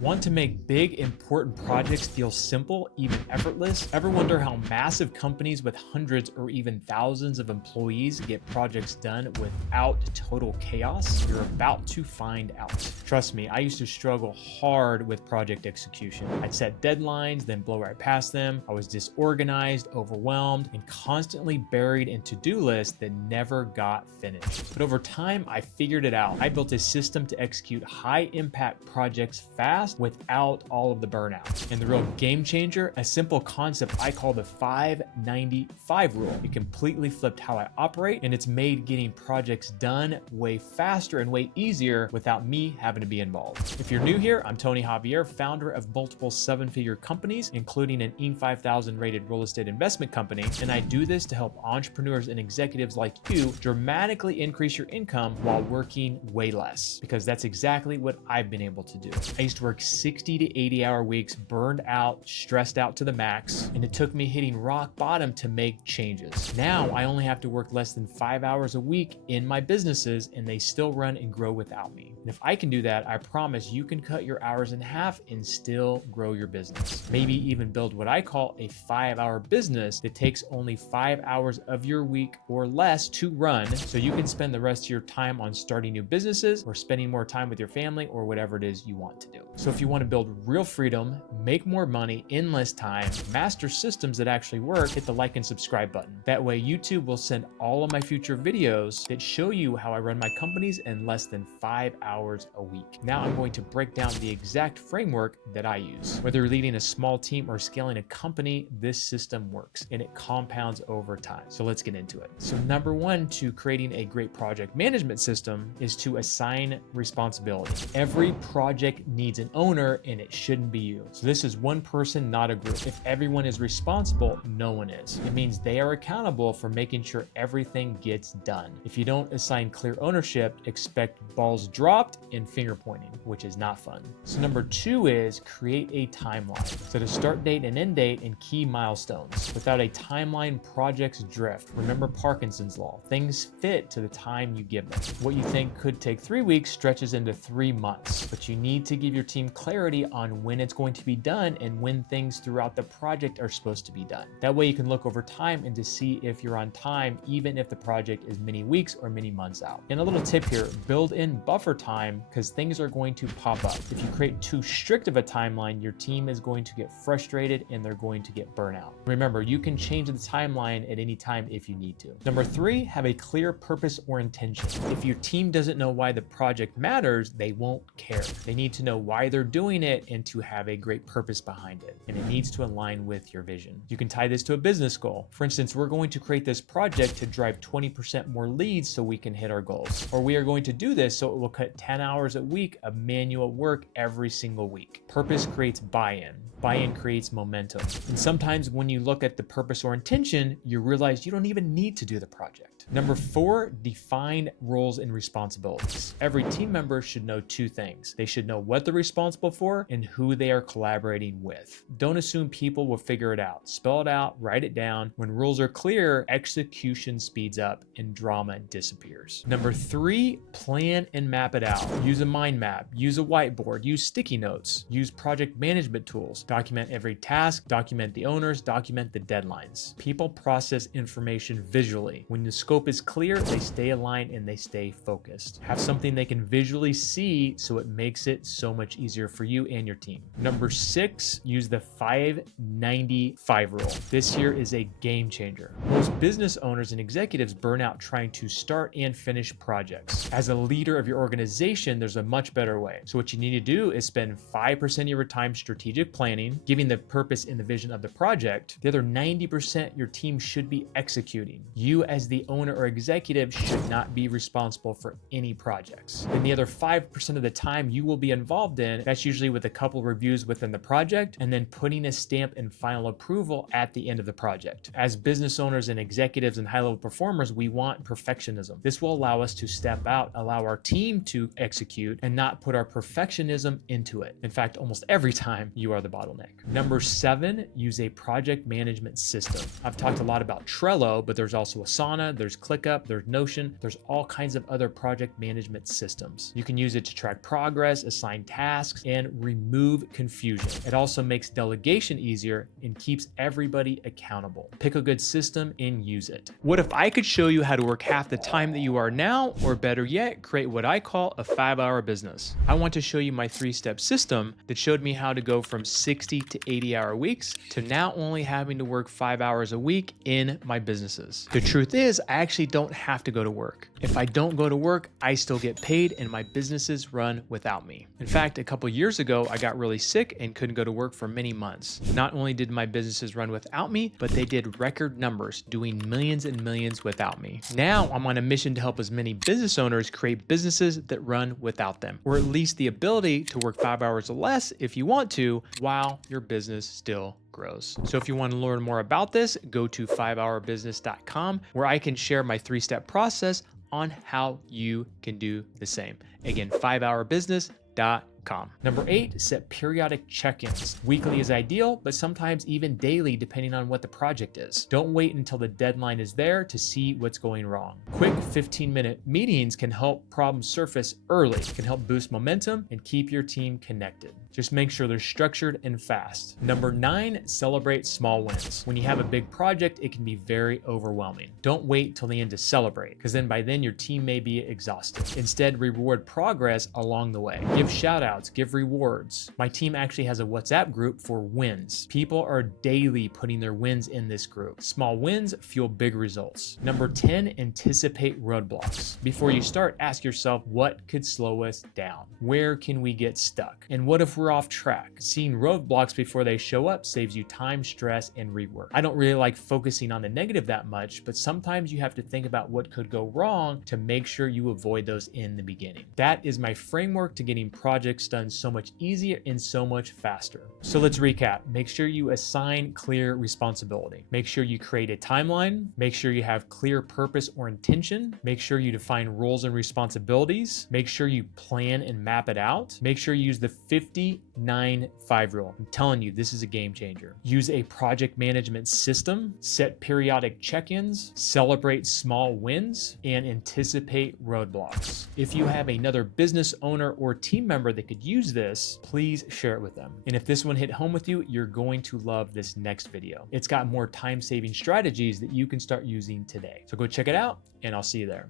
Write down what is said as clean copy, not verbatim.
Want to make big, important projects feel simple, even effortless? Ever wonder how massive companies with hundreds or even thousands of employees get projects done without total chaos? You're about to find out. Trust me, I used to struggle hard with project execution. I'd set deadlines, then blow right past them. I was disorganized, overwhelmed, and constantly buried in to-do lists that never got finished. But over time, I figured it out. I built a system to execute high-impact projects fast without all of the burnout. And the real game changer, a simple concept I call the 5-90-5 rule. It completely flipped how I operate, and it's made getting projects done way faster and way easier without me having to be involved. If you're new here, I'm Tony Javier, founder of multiple seven-figure companies, including an Inc. 5000 rated real estate investment company. And I do this to help entrepreneurs and executives like you dramatically increase your income while working way less, because that's exactly what I've been able to do. I used to work 60 to 80 hour weeks, burned out, stressed out to the max, and it took me hitting rock bottom to make changes. Now I only have to work less than 5 hours a week in my businesses, and they still run and grow without me. And if I can do that, I promise you can cut your hours in half and still grow your business. Maybe even build what I call a 5-hour business that takes only 5 hours of your week or less to run, so you can spend the rest of your time on starting new businesses or spending more time with your family or whatever it is you want to do. So if you want to build real freedom, make more money in less time, master systems that actually work, hit the like and subscribe button. That way YouTube will send all of my future videos that show you how I run my companies in less than 5 hours a week. Now I'm going to break down the exact framework that I use. Whether you're leading a small team or scaling a company, this system works and it compounds over time. So let's get into it. So number one to creating a great project management system is to assign responsibility. Every project needs an owner, and it shouldn't be you. So this is one person, not a group. If everyone is responsible, no one is. It means they are accountable for making sure everything gets done. If you don't assign clear ownership, expect balls dropped and finger pointing, which is not fun. So number two is create a timeline. So the start date and end date and key milestones. Without a timeline, projects drift. Remember Parkinson's law. Things fit to the time you give them. What you think could take 3 weeks stretches into 3 months, but you need to give your team clarity on when it's going to be done and when things throughout the project are supposed to be done. That way you can look over time and to see if you're on time, even if the project is many weeks or many months out. And a little tip here, build in buffer time because things are going to pop up. If you create too strict of a timeline, your team is going to get frustrated and they're going to get burnout. Remember, you can change the timeline at any time if you need to. Number three, have a clear purpose or intention. If your team doesn't know why the project matters, they won't care. They need to know why they're doing it and to have a great purpose behind it. And it needs to align with your vision. You can tie this to a business goal. For instance, we're going to create this project to drive 20% more leads so we can hit our goals. Or we are going to do this so it will cut 10 hours a week of manual work every single week. Purpose creates buy-in. Buy-in creates momentum. And sometimes when you look at the purpose or intention, you realize you don't even need to do the project. Number four, define roles and responsibilities. Every team member should know two things. They should know what they're responsible for and who they are collaborating with. Don't assume people will figure it out. Spell it out, write it down. When rules are clear, execution speeds up and drama disappears. Number three, plan and map it out. Use a mind map, use a whiteboard, use sticky notes, use project management tools. Document every task, document the owners, document the deadlines. People process information visually. When the scope is clear, they stay aligned and they stay focused. Have something they can visually see so it makes it so much easier for you and your team. Number six, use the 5-90-5 rule. This here is a game changer. Most business owners and executives burn out trying to start and finish projects. As a leader of your organization, there's a much better way. So what you need to do is spend 5% of your time strategic planning, giving the purpose and the vision of the project. The other 90% your team should be executing. You as the owner or executive should not be responsible for any projects. And the other 5% of the time you will be involved in, that's usually with a couple reviews within the project and then putting a stamp and final approval at the end of the project. As business owners and executives and high-level performers, we want perfectionism. This will allow us to step out, allow our team to execute, and not put our perfectionism into it. In fact, almost every time you are the bottleneck. Number seven, use a project management system. I've talked a lot about Trello, but there's also Asana, there's ClickUp, there's Notion, there's all kinds of other project management systems. You can use it to track progress, assign tasks, and remove confusion. It also makes delegation easier and keeps everybody accountable. Pick a good system and use it. What if I could show you how to work half the time that you are now, or better yet, create what I call a 5-hour business? I want to show you my 3-step system that showed me how to go from 60 to 80-hour weeks to now only having to work 5 hours a week in my businesses. The truth is, I actually don't have to go to work. If I don't go to work, I still get paid and my businesses run without me. In fact, a couple years ago, I got really sick and couldn't go to work for many months. Not only did my businesses run without me, but they did record numbers, doing millions and millions without me. Now I'm on a mission to help as many business owners create businesses that run without them, or at least the ability to work 5 hours or less if you want to, while your business still grows. So if you want to learn more about this, go to 5hourbusiness.com, where I can share my 3-step process on how you can do the same. Again, 5hourbusiness.com. Number 8, set periodic check-ins. Weekly is ideal, but sometimes even daily depending on what the project is. Don't wait until the deadline is there to see what's going wrong. Quick 15-minute meetings can help problems surface early, can help boost momentum and keep your team connected. Just make sure they're structured and fast. Number 9, celebrate small wins. When you have a big project, it can be very overwhelming. Don't wait till the end to celebrate, because then by then your team may be exhausted. Instead, reward progress along the way. Give shout outs, give rewards. My team actually has a WhatsApp group for wins. People are daily putting their wins in this group. Small wins fuel big results. Number 10, anticipate roadblocks. Before you start, ask yourself, what could slow us down? Where can we get stuck? And what if we're off track? Seeing roadblocks before they show up saves you time, stress, and rework. I don't really like focusing on the negative that much, but sometimes you have to think about what could go wrong to make sure you avoid those in the beginning. That is my framework to getting projects done so much easier and so much faster. So let's recap. Make sure you assign clear responsibility. Make sure you create a timeline. Make sure you have clear purpose or intention. Make sure you define roles and responsibilities. Make sure you plan and map it out. Make sure you use the 50-9-5 rule. I'm telling you, this is a game changer. Use a project management system, set periodic check-ins, celebrate small wins, and anticipate roadblocks. If you have another business owner or team member that could use this, please share it with them. And if this one hit home with you, you're going to love this next video. It's got more time-saving strategies that you can start using today. So go check it out, and I'll see you there.